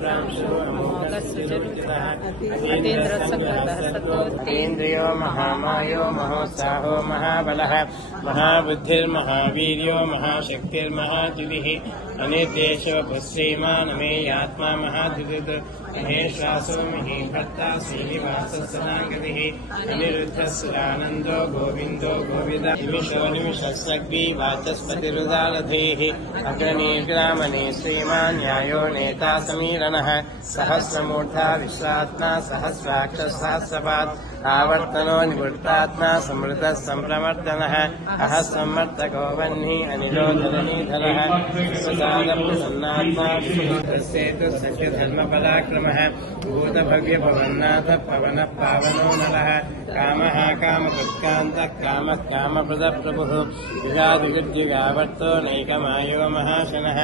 प्रांशु अमोघस्य चरुचितः अतीन्द्रियो महामायो महोत्साहो महाबलः महाबुद्धिर्महावीर्यो महाशक्तिर्महाद्युतिः अनिर्देशो भुश्रीमान् अमेयात्मा महाद्युतिः महेश्वासो महीभर्ता श्रीनिवासः सदाङ्गतिः अनिरुद्धः सुरानन्दो गोविन्दो गोविदा निमिषो निमिषस्सग्वी वाचस्पतिरुदालधीः अग्रनीर्ग्रामणे श्रीमान् न्यायो नेता समीरणः सहस्रमूर्धा विश्वात्मा सहस्राक्षः सहस्रपात् आवर्तनो निवृत्तात्मा समृतः सम्प्रवर्तनः अहः सम्वर्तको वह्निः अनिलो धरणीधरः प्रसादप्रसन्नात्मा सेतु सत्यधर्मपराक्रमः भूतभव्यभवन्नाथः पवनः पावनो नरः कामः कामकृत्कान्तः कामः कामप्रदप्रभुः युगादिविद्युगावर्तो नैकमायो महाशनः